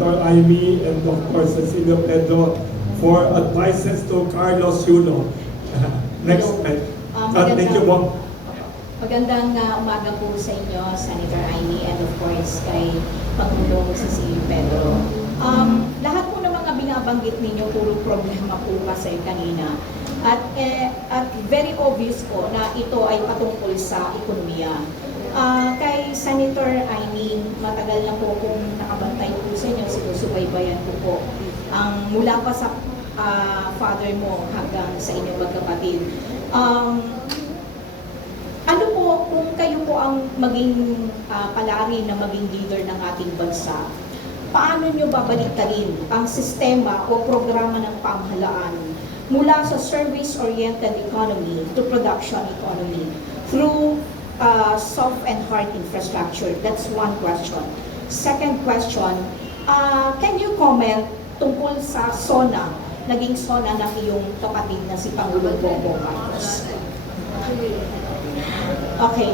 Senator Amy and of course Cecilio Pedro for advices to Carlos Yulo. Next slide. Thank you po. Magandang umaga po sa inyo, Senator Amy, and of course kay Pangulong Cecilio Pedro. Lahat po ng mga binabanggit ninyo, puro problema po kasi kanina. At very obvious po na ito ay patungkol sa ekonomiya. Kay Senator Amy, matagal na po kung nakabantay po sa inyo, sinusubaybayan ko po. Mula pa sa father mo hanggang sa inyong magkapatid. Ano po, kung kayo po ang maging palari na maging leader ng ating bansa, paano nyo babaliktarin ang sistema o programa ng pamahalaan mula sa service-oriented economy to production economy through soft and hard infrastructure? That's one question. Second question, can you comment tungkol sa SONA, naging SONA ng iyong kapatid na si Pangulong Bongbong Marcos? Okay.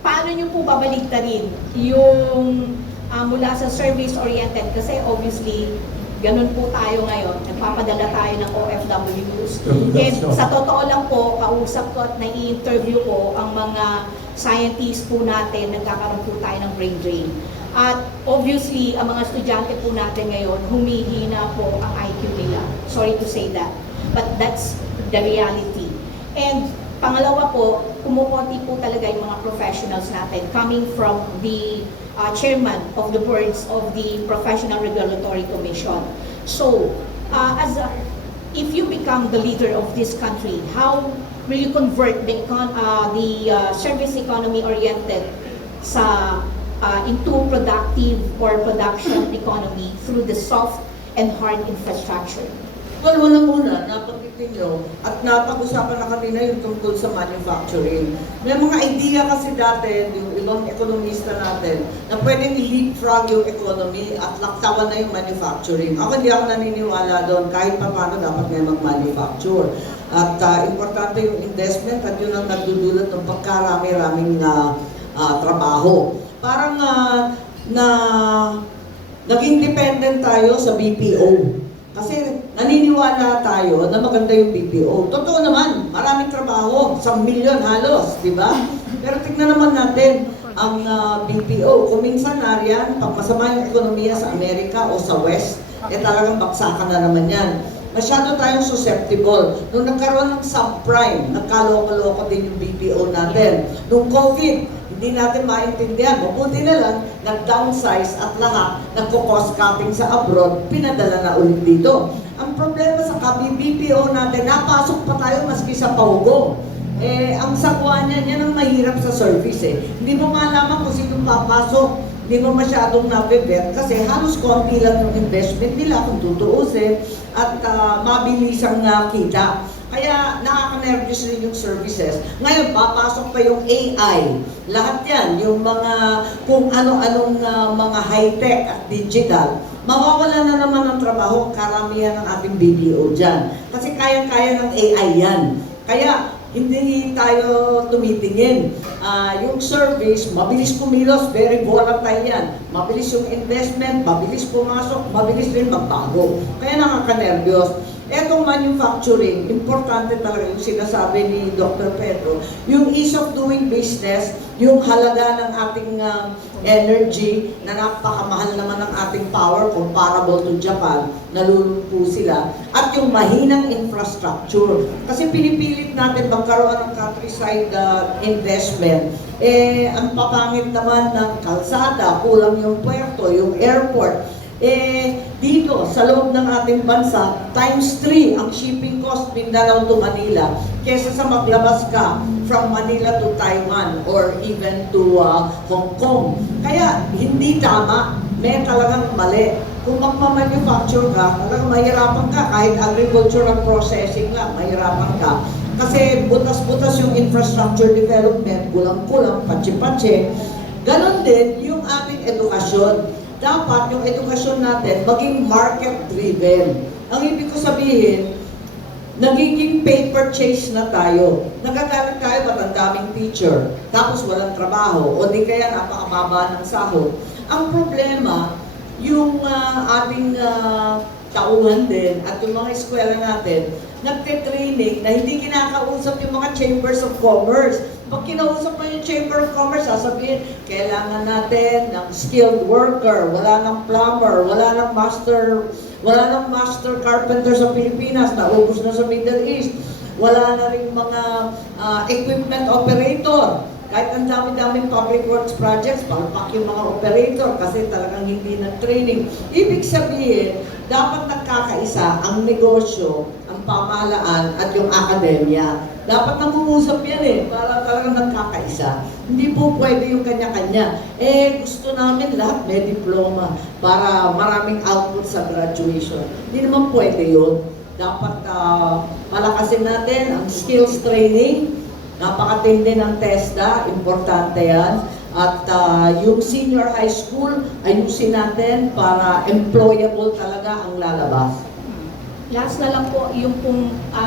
Paano nyo po babaligtarin yung mula sa service-oriented? Kasi obviously, ganun po tayo ngayon. Nagpapadala tayo ng OFWs. And sa totoo lang po, kausap ko at nai-interview ko ang mga scientists po natin, nagkakaroon po tayo ng brain drain. At obviously, ang mga estudyante po natin ngayon, humihina po ang IQ nila. Sorry to say that. But that's the reality. And pangalawa po, kumukonti po talaga yung mga professionals natin coming from the chairman of the boards of the Professional Regulatory Commission. So, if you become the leader of this country, how will you convert the service economy oriented into productive or production economy through the soft and hard infrastructure? Well, unang-una, napagitin nyo at napag-usapan na kanina yung tungkol sa manufacturing. May mga idea kasi dati, yung ibang ekonomista natin, na pwedeng i-leapfrog yung economy at laktawan na yung manufacturing. Ako hindi ako naniniwala doon, kahit pa paano dapat may mag-manufacture. At importante yung investment at yun ang nagdudulot ng pagkarami-raming trabaho. Parang naging dependent tayo sa BPO. Kasi naniniwala tayo na maganda yung BPO. Totoo naman, maraming trabaho, 1 milyon halos, di ba? Pero tignan naman natin ang BPO. Kung minsan nariyan, pag masama yung ekonomiya sa Amerika o sa West, talagang baksakan na naman yan. Masyado tayong susceptible. Nung nagkaroon ng subprime, nagkaloko-loko din yung BPO natin. Nung COVID, hindi natin maintindihan. Mabuti na lang, nag-downsize at lahat, nagko-cost cutting sa abroad, pinadala na ulit dito. Ang problema sa BPO natin, napasok pa tayo maski sa paugo. Ang sagwa niya, yan ang mahirap sa service Hindi mo malaman kung sino papasok, hindi mo masyadong nabibet kasi halos konti lang yung investment nila kung tutuusin at mabilisang kita. Kaya nakaka-nervous rin yung services. Ngayon, papasok pa yung AI. Lahat yan, yung mga kung ano-anong mga high-tech at digital, mawawala na naman ng trabaho karamihan ng ating BPO dyan. Kasi kaya-kaya ng AI yan. Kaya hindi tayo tumitingin. Yung service, mabilis kumilos, very volatile yan. Mabilis yung investment, mabilis pumasok, mabilis rin magbago. Kaya nakaka-nervous. Etong manufacturing, importante talaga yung sinasabi ni Dr. Pedro, yung ease of doing business, yung halaga ng ating energy, na napakamahal naman ng ating power comparable to Japan, nalulumpo sila, at yung mahinang infrastructure. Kasi pinipilit natin magkaroon ng countryside investment. Ang papangit naman ng kalsada, kulang yung puerto, yung airport. Dito, sa loob ng ating bansa, times 3 ang shipping cost Mindanao to Manila kesa sa maglabas ka from Manila to Taiwan or even to Hong Kong. Kaya, hindi tama. May talagang mali. Kung magmamanufacture ka, talagang mahirapan ka. Kahit agricultural processing lang, mahirapan ka. Kasi butas-butas yung infrastructure development, kulang-kulang, patsi-patsi. Ganon din yung ating edukasyon. Dapat yung edukasyon natin maging market-driven. Ang ibig ko sabihin, nagiging paper chase na tayo. Nagagalit tayo ba't ang daming teacher, tapos walang trabaho, o di kaya napakababa ng sahod. Ang problema, yung ating tauhan din at yung mga eskwela natin, nagte-training na hindi kinakausap yung mga chambers of commerce. Pag kinausap mo yung chamber of commerce, sasabihin, kailangan natin ng skilled worker, wala ng plumber, wala ng master carpenter sa Pilipinas, naubos na sa Middle East, wala na rin mga equipment operator. Kahit ang dami-daming public works projects, palpak yung mga operator kasi talagang hindi na-training. Ibig sabihin, dapat nagkakaisa ang negosyo, ang pamahalaan at yung akademya. Dapat nangungusap yan para talagang nagkakaisa. Hindi po pwede yung kanya-kanya. Gusto namin lahat may diploma para maraming output sa graduation. Hindi naman pwede yun. Dapat palakasin natin ang skills training. Napakatindi ng TESDA, importante yan. At yung senior high school, ayusin natin para employable talaga ang lalabas. Last na lang po, yung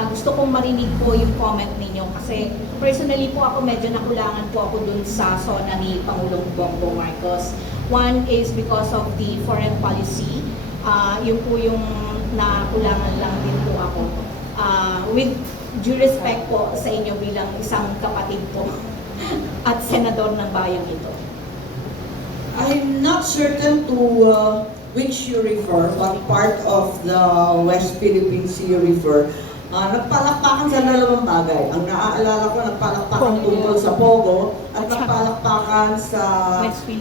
gusto kong marinig po yung comment ninyo kasi personally po ako medyo nakulangan po ako dun sa SONA ni Pangulong Bongbong Marcos. One is because of the foreign policy. Yung po yung nakulangan lang din po ako. With due respect po sa inyo bilang isang kapatid po at senador ng bayang ito. I'm not certain to which you refer, what part of the West Philippine Sea you refer. Nagpalakpakan sa dalawang bagay. Ang naaalala ko, nagpalakpakan tungkol sa Pogo at nagpalakpakan sa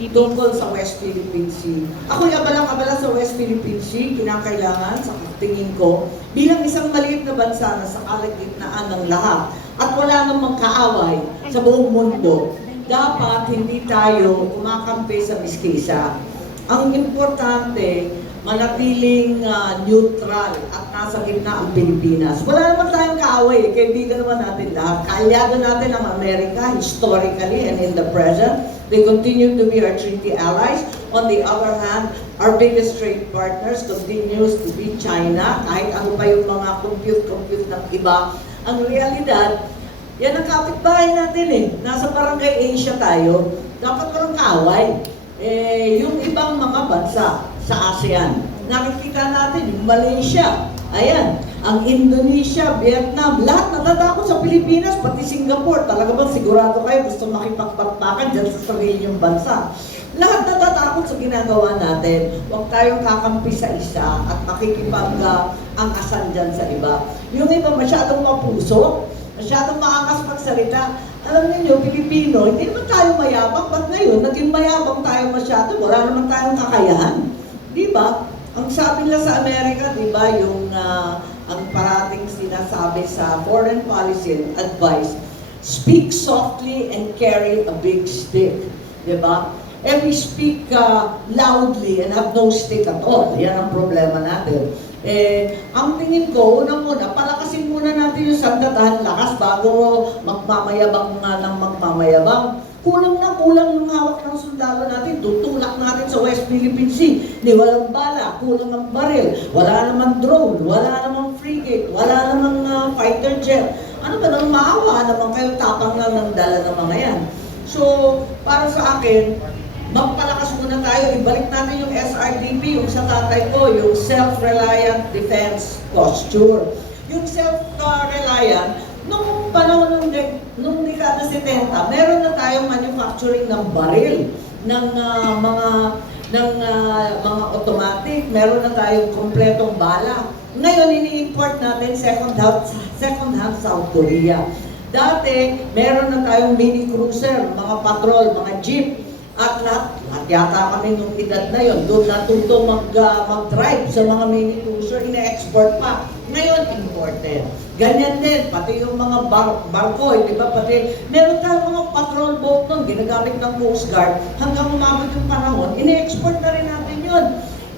tungkol sa West Philippine Sea. Ako'y abalang-abala sa West Philippine Sea, kinakailangan sa tingin ko, bilang isang maliit na bansa na sa kalagitnaan ng lahat at wala namang kaaway sa buong mundo, dapat hindi tayo kumakampi sa miskisa. Ang importante, manatiling neutral at nasa gitna ang Pilipinas. Wala naman tayong kaaway, kaibigan naman natin lahat. Kaalyado natin ang Amerika historically and in the present. They continue to be our treaty allies. On the other hand, our biggest trade partners continues to be China. Kahit ano pa yung mga compute ng iba. Ang realidad, yan ang kapitbahay natin Nasa barangay Asia tayo. Dapat walang kaaway. Yung ibang mga bansa sa ASEAN. Nakikita natin yung Malaysia, ayan, ang Indonesia, Vietnam, lahat natatakot sa Pilipinas, pati Singapore. Talaga bang sigurado kayo gusto makipagpakpakan dyan sa sarili yung bansa? Lahat natatakot sa ginagawa natin. Huwag tayong kakampi sa isa at makikipag-angasan dyan sa iba. Yung iba masyadong mapuso, masyadong maakas magsalita. Alam niyo, Pilipino, hindi naman tayo mayabang. Ba't ngayon, naging mayabang tayo masyado? Wala naman tayong kakayahan. Di ba? Ang sabi nila sa Amerika, di ba, yung ang parating sinasabi sa foreign policy advice, speak softly and carry a big stick. Di ba? We speak loudly and have no stick at all. Yan ang problema natin. Ang tingin ko, unang-una, palakasin muna natin yung sandatahan lakas bago magmamayabang ng magmamayabang. Kulang ng hawak ng sundalo natin. Tutulak natin sa West Philippine Sea. Walang bala, kulang ng baril, wala namang drone, wala namang frigate, wala namang fighter jet. Ano ba nang maawa naman kayo, tapang lang ng dala ng mga yan. So, para sa akin, magpalakas muna tayo, ibalik natin yung SRDP, yung sa tatay ko, yung self-reliant defense posture. Yung self-reliant, nung panahon nung dekada 70, meron na tayong manufacturing ng baril, ng mga automatic, meron na tayong kompletong bala. Ngayon, ini-import natin second hand South Korea. Dati, meron na tayong mini cruiser, mga patrol, mga jeep, at lahat yata kami nung edad na yon, doon natuto mag-drive sa mga mini cruiser, ina-export pa. Ngayon, imported. Ganyan din, pati yung mga barko, di ba? Pati, meron tayong mga patrol boat nun, ginagamit ng Coast Guard, hanggang umabot yung panahon, ina-export na rin natin yun.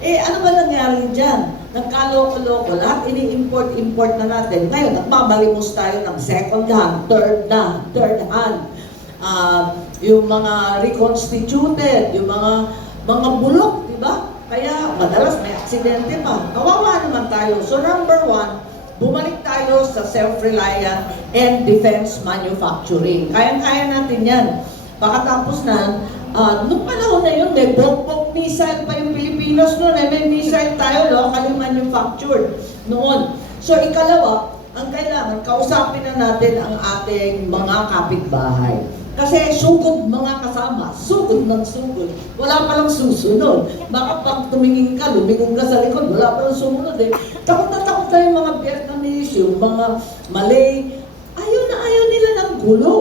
Ano ba nangyari dyan? Nagkaloko-loko, lahat ini-import na natin. Ngayon, nagmamalimos tayo ng second hand, third hand. Yung mga reconstituted, yung mga bulok, di ba? Kaya madalas may aksidente pa. Kawawa naman tayo. So number one, bumalik tayo sa self-reliant and defense manufacturing. Kayang-kaya natin yan. Pagkatapos na, nung panahon na yun, may bongbong missile pa yung Pilipinas noon. May missile tayo, locally manufactured noon. So, ikalawa, ang kailangan, kausapin na natin ang ating mga kapitbahay. Kasi sugod mga kasama, sugod ng sugod. Wala palang susunod. Baka pag tumingin ka, lumingon ka sa likod, wala palang sumunod eh. Takot na yung mga Vietnamese, yung mga Malay. Ayaw nila ng gulo.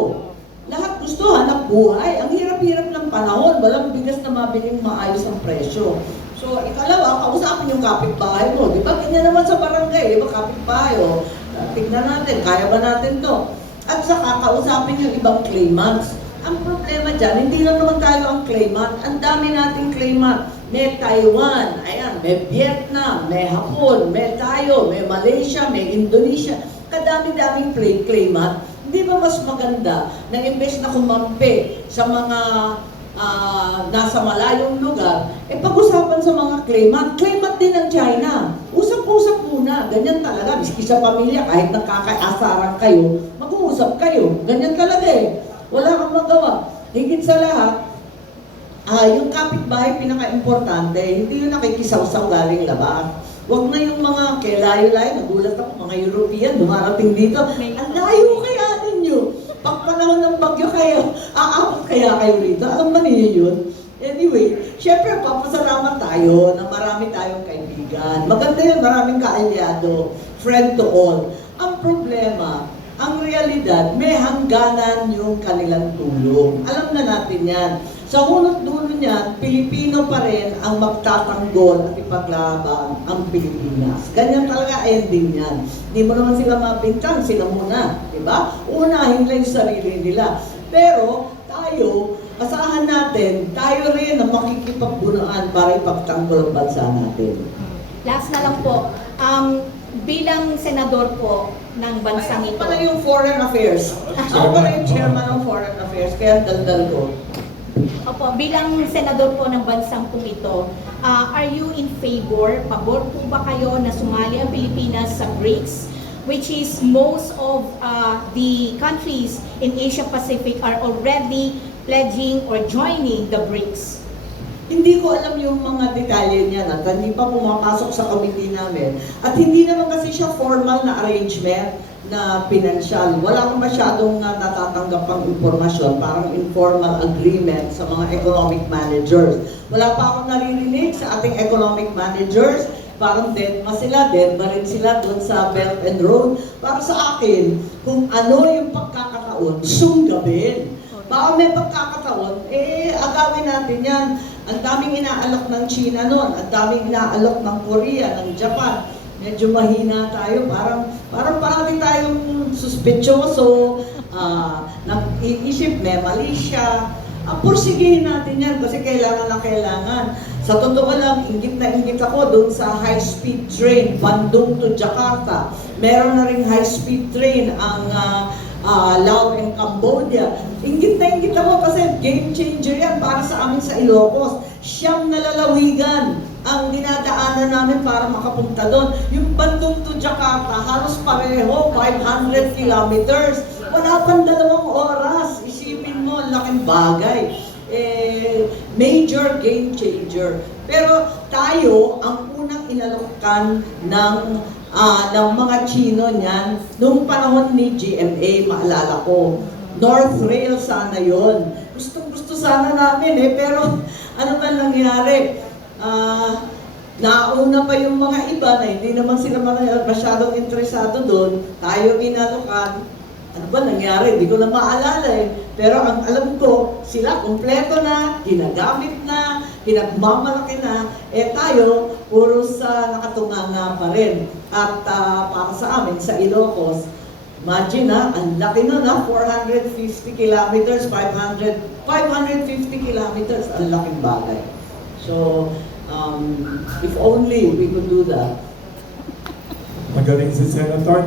Lahat gusto hanap buhay. Ang hirap-hirap ng panahon, walang bigas na mabiling maayos ang presyo. So, ikalawa, kausapin yung kapitbahay mo. Di ba, ganyan naman sa barangay, di ba, kapitbahay, o, tignan natin, kaya ba natin to? At saka, kausapin yung ibang claimants. Ang problema dyan, hindi lang naman tayo ang claimant. Ang dami nating claimant. May Taiwan, ayan, may Vietnam, may Hapon, may tayo, may Malaysia, may Indonesia. Kadami-daming claimant. Hindi ba mas maganda na imbes na kumampi sa mga nasa malayong lugar, pag-usapan sa mga claimant. Claimant din ng China. Usap-usap muna. Ganyan talaga. Miski sa pamilya, kahit nagkakaasaran kayo, mag-uusap kayo. Ganyan talaga eh. Wala kang magawa. Higit sa lahat, yung kapitbahay pinaka-importante, hindi yung nakikisawsaw galing labas. Huwag na yung mga layo-layo, nagulat ako, mga European, dumarating dito. Ang layo kaya ninyo. Pag panahon ng bagyo kayo, aabot kaya kayo rito. Alam ba niyo yun? Anyway, syempre papasalamat tayo na marami tayong kaibigan. Maganda yun, maraming kaalyado, friend to all. Ang problema, ang realidad, may hangganan yung kanilang tulong. Alam na natin yan. Sa hunot-dulo niyan, Pilipino pa rin ang magtatanggol at ipaglaban ang Pilipinas. Ganyan talaga ending niyan. Hindi mo naman sila mapintang, sila muna. Diba? Unahin lang yung sarili nila. Pero tayo, asahan natin, tayo rin ang makikipagbunuan para ipagtanggol ang bansa natin. Last na lang po, bilang senador po ng bansang ito. Ako pala yung Foreign Affairs. Ako pala yung chairman ng Foreign Affairs, kaya daldal ko. Opo, bilang senador po ng bansang po ito, are you in favor, pabor po ba kayo na sumali ang Pilipinas sa BRICS, which is most of the countries in Asia Pacific are already pledging or joining the BRICS? Hindi ko alam yung mga detalye niyan at hindi pa pumapasok sa committee namin. At hindi naman kasi siya formal na arrangement na pinansyal. Wala akong masyadong natatanggap pang informasyon, parang informal agreement sa mga economic managers. Wala pa akong naririnig sa ating economic managers, parang dead ba rin sila doon sa Belt and Road. Para sa akin, kung ano yung pagkakataon, sunggabin. Baka may pagkakataon, agawin natin yan. Ang daming inaalok ng China noon, ang daming inaalok ng Korea, ng Japan. Medyo mahina tayo, parang parang tayong suspetyoso, nag-iisip, may Malaysia. Pursigihin natin yan kasi kailangan na kailangan. Sa totoo lang, ingit na ingit ako doon sa high-speed train, Bandung to Jakarta. Meron na ring high-speed train ang Laos and Cambodia. Ingit na ingit ako kasi game changer yan para sa amin sa Ilocos. Siyam na lalawigan ang dinadaanan namin para makapunta doon. Yung Bandung to Jakarta, halos pareho, 500 kilometers. Wala pang 2 oras. Isipin mo, laking bagay. Major game changer. Pero tayo, ang unang inalokan ng mga Chino niyan, noong panahon ni GMA, maalala ko, North Rail sana yon. Gustong-gusto sana namin pero ano ba nangyari? Nauna pa yung mga iba na hindi naman sila masyadong interesado doon. Tayo inalokan. Ano ba nangyari? Hindi ko na maalala Pero ang alam ko, sila kompleto na, ginagamit na, pinagmamalaki na, tayo, puro sa nakatunganga pa rin. At para sa amin, sa Ilocos, imagine ang laki nun 450 kilometers, 550 kilometers, ang laking bagay. So, if only we could do that. Magaling si Senator.